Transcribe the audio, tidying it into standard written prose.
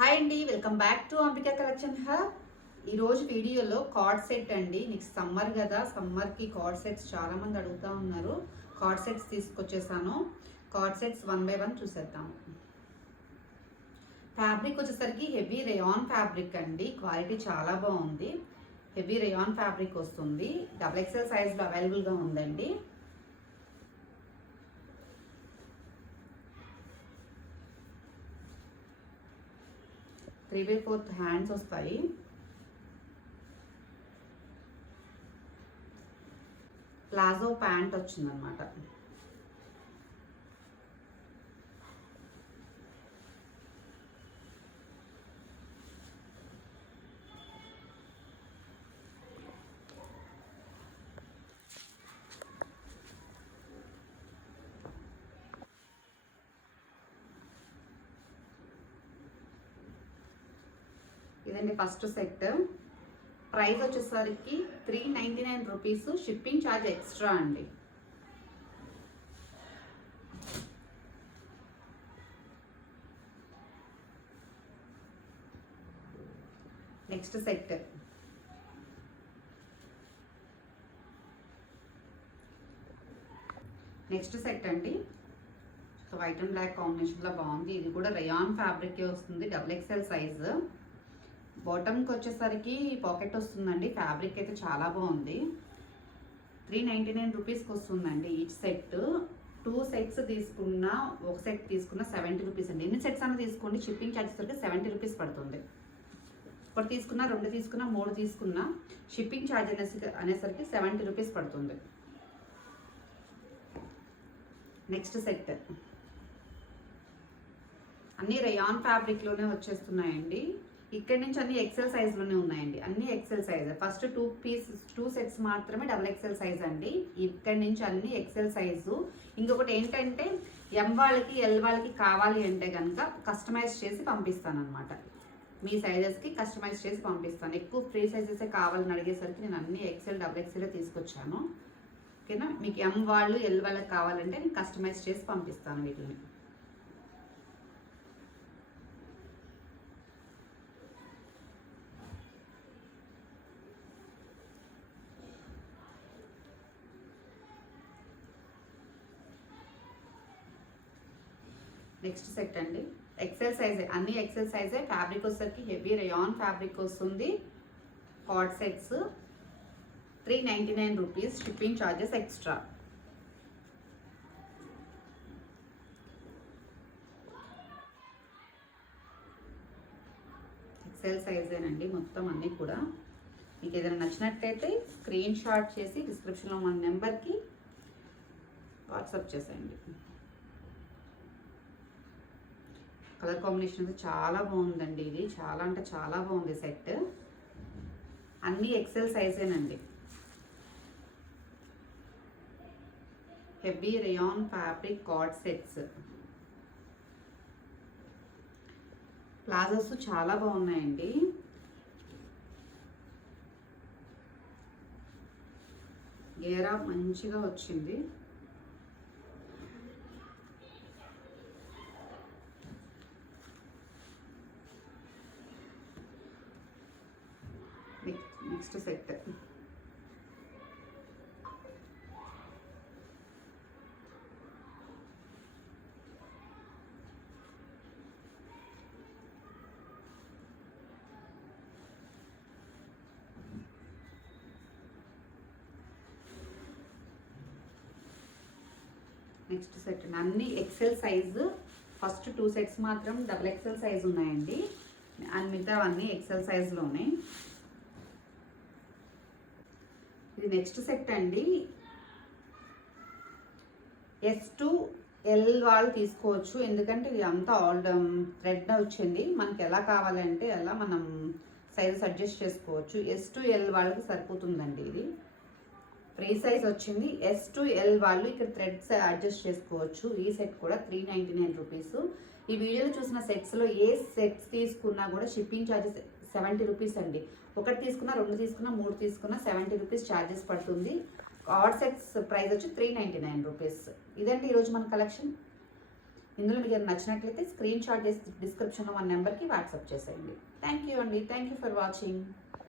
Hi అండి, welcome back to Ambika collection hub. ఈరోజు వీడియోలో కార్డ్ సెట్ అండి. నెక్స్ట్ సమ్మర్ కదా, సమ్మర్కి కార్డ్ సెట్స్ చాలామంది అడుగుతూ ఉన్నారు. కార్డ్ సెట్స్ తీసుకొచ్చేసాను. కార్డ్ సెట్స్ 1 by 1 చూసేద్దాము. ఫ్యాబ్రిక్ వచ్చేసరికి హెవీ రేయాన్ ఫ్యాబ్రిక్ అండి. క్వాలిటీ చాలా బాగుంది. హెవీ రేయాన్ ఫ్యాబ్రిక్ వస్తుంది. XXL సైజ్లో అవైలబుల్గా ఉందండి. 3/4 హ్యాండ్స్ వస్తాయి. ప్లాజో ప్యాంట్ వచ్చిందనమాట. ఇదండి ఫస్ట్ సెట్. ప్రైస్ వచ్చేసరికి 399 రూపీస్. షిప్పింగ్ ఛార్జ్ ఎక్స్ట్రా అండి. Next set. నెక్స్ట్ సెట్ అండి. వైట్ అండ్ బ్లాక్ కాంబినేషన్లో బాగుంది. ఇది కూడా రేయాన్ ఫ్యాబ్రిక్ వస్తుంది. XXL size. బాటమ్కి వచ్చేసరికి పాకెట్ వస్తుందండి. ఫ్యాబ్రిక్ అయితే చాలా బాగుంది. 399 రూపీస్కి వస్తుందండి ఈచ్ సెట్. 2 సెట్స్ తీసుకున్నా, ఒక సెట్ తీసుకున్న 70 రూపీస్ అండి. ఎన్ని సెట్స్ అన్న తీసుకోండి, షిప్పింగ్ ఛార్జెస్ వరకు 70 రూపీస్ పడుతుంది. ఒకటి తీసుకున్నా, 2 తీసుకున్నా, 3 తీసుకున్నా షిప్పింగ్ ఛార్జ్ అనేసరికి 70 రూపీస్ పడుతుంది. Next set. అన్నీ రేయాన్ ఫ్యాబ్రిక్లోనే వచ్చేస్తున్నాయండి. ఇక్కడ నుంచి అన్ని ఎక్సెల్ సైజ్లోనే ఉన్నాయండి. అన్ని ఎక్సెల్ సైజ్. ఫస్ట్ 2 సెట్స్ మాత్రమే XXL సైజ్ అండి. ఇక్కడ నుంచి అన్ని ఎక్సెల్ సైజు. ఇంకొకటి ఏంటంటే M వాళ్ళకి, L వాళ్ళకి కావాలి అంటే కనుక కస్టమైజ్ చేసి పంపిస్తాను అనమాట. మీ సైజెస్కి కస్టమైజ్ చేసి పంపిస్తాను. ఎక్కువ ఫ్రీ సైజెసే కావాలని అడిగేసరికి నేను అన్ని XXL తీసుకొచ్చాను. ఓకేనా. మీకు M వాళ్ళు, L వాళ్ళకి కావాలంటే నేను కస్టమైజ్ చేసి పంపిస్తాను వీటిని. నెక్స్ట్ సెట్ అండి. ఎక్సెల్ సైజే, అన్ని ఎక్సెల్ సైజే. ఫ్యాబ్రిక్ వచ్చేసరికి హెవీ రేయాన్ ఫ్యాబ్రిక్ వస్తుంది. Card sets 399 rupees. Shipping charges extra. XL సైజేనండి మొత్తం అన్నీ కూడా. మీకు ఏదైనా నచ్చినట్టయితే స్క్రీన్ షాట్ చేసి డిస్క్రిప్షన్లో మన నెంబర్కి వాట్సాప్ చేసేయండి. కలర్ కాంబినేషన్ అయితే చాలా బాగుందండి. ఇది చాలా అంటే చాలా బాగుంది సెట్. అన్నీ ఎక్సెల్ సైజేనండి. Heavy rayon fabric card sets. Palazzos చాలా బాగున్నాయండి. గేరా మంచిగా వచ్చింది. Next set. నెక్స్ట్ సెట్ అన్ని ఎక్సెల్ సైజు. ఫస్ట్ 2 సెట్స్ మాత్రం XXL సైజ్ ఉన్నాయండి. అండ్ మిగతా అన్నీ ఎక్సెల్ సైజులోనే. ఇది నెక్స్ట్ సెట్ అండి. S2L వాళ్ళు తీసుకోవచ్చు. ఎందుకంటే ఇది అంతా థ్రెడ్ వచ్చింది. మనకి ఎలా కావాలంటే అలా మనం సైజెస్ అడ్జస్ట్ చేసుకోవచ్చు. S2L వాళ్ళకి సరిపోతుందండి. ఇది ఫ్రీ సైజ్ వచ్చింది. S2L వాళ్ళు ఇక్కడ థ్రెడ్స్ అడ్జస్ట్ చేసుకోవచ్చు. ఈ సెట్ కూడా 399 రూపీస్. ఈ వీడియోలో చూసిన సెట్స్లో ఏ సెట్స్ తీసుకున్నా కూడా షిప్పింగ్ ఛార్జెస్ 70 రూపీస్ అండి. ఒకటి తీసుకున్నా, 2 తీసుకున్నా, 3 తీసుకున్నా 70 రూపీస్ ఛార్జెస్ పడుతుంది. కార్డ్ సెట్స్ ప్రైస్ వచ్చి 399 రూపీస్. ఇదండి ఈరోజు మన కలెక్షన్. ఇందులో మీకు ఏమైనా నచ్చినట్లయితే స్క్రీన్ షాట్ చేసి డిస్క్రిప్షన్లో మన నెంబర్కి వాట్సాప్ చేసేయండి. థ్యాంక్ యూ అండి. Thank you for watching.